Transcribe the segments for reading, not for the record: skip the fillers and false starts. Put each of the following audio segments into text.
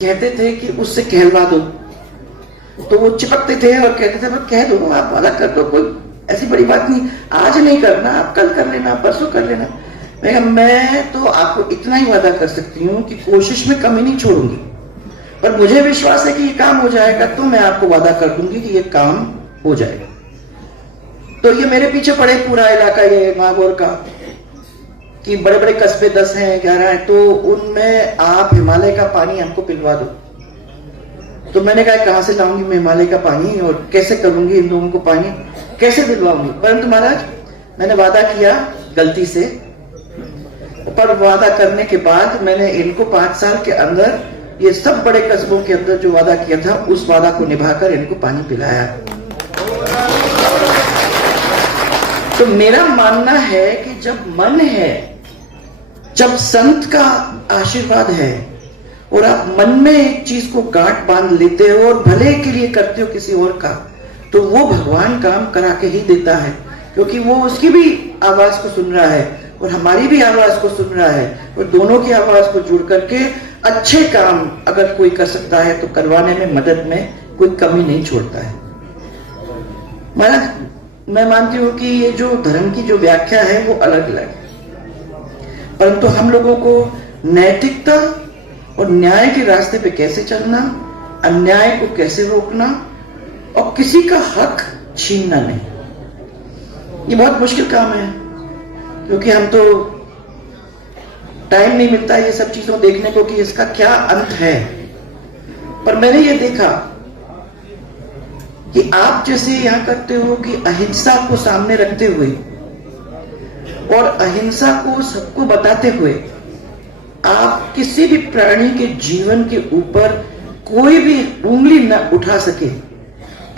कहते थे कि उससे कहलवा दो, तो वो चिपकते थे और कहते थे कह दो, आप वादा कर दो, कोई ऐसी बड़ी बात नहीं, आज नहीं करना, आप कल कर लेना, परसों कर लेना। मैं तो आपको इतना ही वादा कर सकती हूँ कि कोशिश में कमी नहीं छोड़ूंगी, पर मुझे विश्वास है कि ये काम हो जाएगा, तो मैं आपको वादा कर दूंगी कि ये काम हो जाएगा। तो ये मेरे पीछे पड़े पूरा इलाका ये नागौर का, कि बड़े बड़े कस्बे 10 हैं 11 हैं, तो उनमें आप हिमालय का पानी हमको पिलवा दो। तो मैंने कहा कहां से लाऊंगी मैं हिमालय का पानी और कैसे करूंगी इन लोगों को पानी, कैसे दिलवाऊंगी। परंतु महाराज मैंने वादा किया गलती से, पर वादा करने के बाद मैंने इनको 5 साल के अंदर ये सब बड़े कस्बों के अंदर जो वादा किया था उस वादा को निभाकर इनको पानी पिलाया। तो मेरा मानना है कि जब मन है, जब संत का आशीर्वाद है और आप मन में एक चीज को गांठ बांध लेते हो और भले के लिए करते हो किसी और का, तो वो भगवान काम करा के ही देता है, क्योंकि वो उसकी भी आवाज को सुन रहा है और हमारी भी आवाज को सुन रहा है, और दोनों की आवाज को जुड़ करके अच्छे काम अगर कोई कर सकता है तो करवाने में, मदद में कोई कमी नहीं छोड़ता है। महाराज मैं मानती हूं कि ये जो धर्म की जो व्याख्या है वो अलग अलग है, परंतु हम लोगों को नैतिकता और न्याय के रास्ते पे कैसे चलना, अन्याय को कैसे रोकना और किसी का हक छीनना नहीं, ये बहुत मुश्किल काम है, क्योंकि हम तो टाइम नहीं मिलता ये सब चीजों देखने को कि इसका क्या अंत है। पर मैंने ये देखा कि आप जैसे यहां करते हो कि अहिंसा को सामने रखते हुए और अहिंसा को सबको बताते हुए आप किसी भी प्राणी के जीवन के ऊपर कोई भी उंगली न उठा सके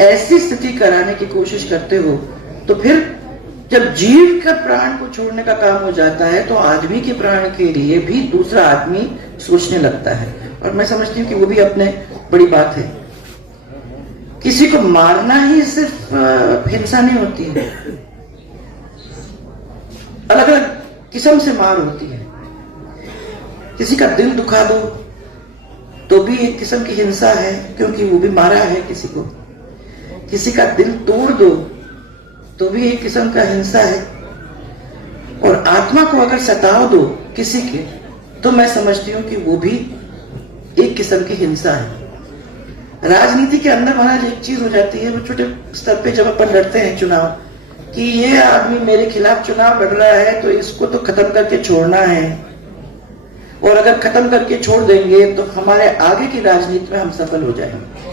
ऐसी स्थिति कराने की कोशिश करते हो, तो फिर जब जीव का प्राण को छोड़ने का काम हो जाता है तो आदमी के प्राण के लिए भी दूसरा आदमी सोचने लगता है। और मैं समझती हूँ कि वो भी अपने बड़ी बात है। किसी को मारना ही सिर्फ हिंसा नहीं होती है, अलग अलग किस्म से मार होती है। किसी का दिल दुखा दो तो भी एक किस्म की हिंसा है, क्योंकि वो भी मारा है किसी को। किसी का दिल तोड़ दो तो भी एक किस्म का हिंसा है, और आत्मा को अगर सताओ दो किसी के, तो मैं समझती हूं कि वो भी एक किस्म की हिंसा है। राजनीति के अंदर महाराज एक चीज हो जाती है, वो छोटे स्तर पे जब अपन लड़ते हैं चुनाव, कि ये आदमी मेरे खिलाफ चुनाव लड़ रहा है तो इसको तो खत्म करके छोड़ना है, और अगर खत्म करके छोड़ देंगे तो हमारे आगे की राजनीति में हम सफल हो जाएंगे।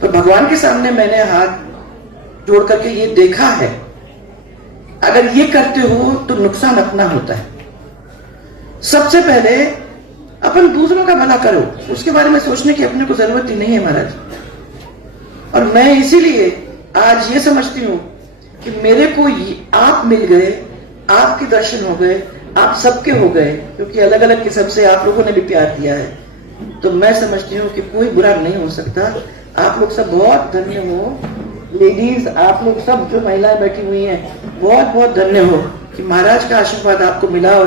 तो भगवान के सामने मैंने हाथ जोड़ करके ये देखा है, अगर ये करते हो तो नुकसान अपना होता है। सबसे पहले अपन दूसरों का भला करो, उसके बारे में सोचने की अपने को जरूरत ही नहीं है महाराज। और मैं इसीलिए आज ये समझती हूं कि मेरे को आप मिल गए, आपके दर्शन हो गए, आप सबके हो गए, क्योंकि अलग अलग किस्म से आप लोगों ने भी प्यार दिया है, तो मैं समझती हूँ कि कोई बुरा नहीं हो सकता। आप लोग सब बहुत धन्य हो, लेडीज आप लोग सब जो महिलाएं बैठी हुई हैं बहुत बहुत धन्य हो कि महाराज का आशीर्वाद आपको मिला, और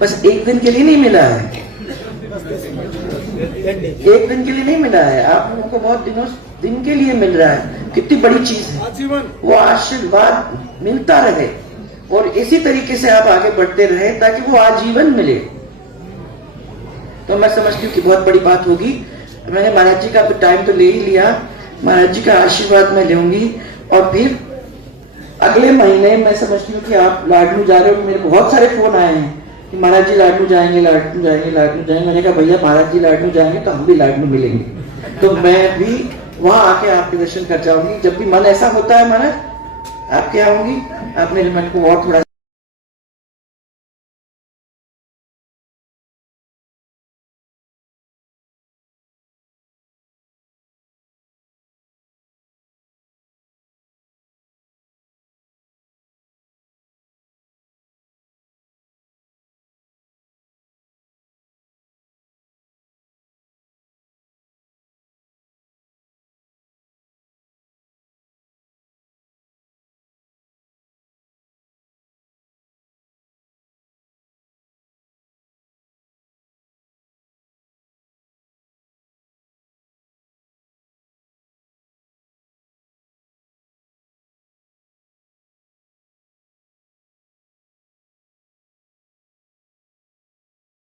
बस एक दिन के लिए नहीं मिला है, एक दिन के लिए नहीं मिला है, आप लोगों को बहुत दिन के लिए मिल रहा है। कितनी बड़ी चीज है, वो आशीर्वाद मिलता रहे और इसी तरीके से आप आगे बढ़ते रहे ताकि वो आजीवन मिले, तो मैं समझती हूँ कि बहुत बड़ी बात होगी। मैंने महाराज जी का टाइम तो ले ही लिया, महाराज जी का आशीर्वाद मैं लूंगी, और फिर अगले महीने मैं समझती हूँ कि आप लाडनू जा रहे हो। मेरे बहुत सारे फोन आए हैं कि महाराज जी लाडनू जाएंगे, लाडनू जाएंगे, लाडनू जाएंगे। मैंने कहा भैया महाराज जी लाडनू जाएंगे तो हम भी लाडनू मिलेंगे, तो मैं भी वहां आके आपके दर्शन कर जाऊंगी। जब भी मन ऐसा होता है महाराज आपके आऊंगी, आप मेरे मन को और थोड़ा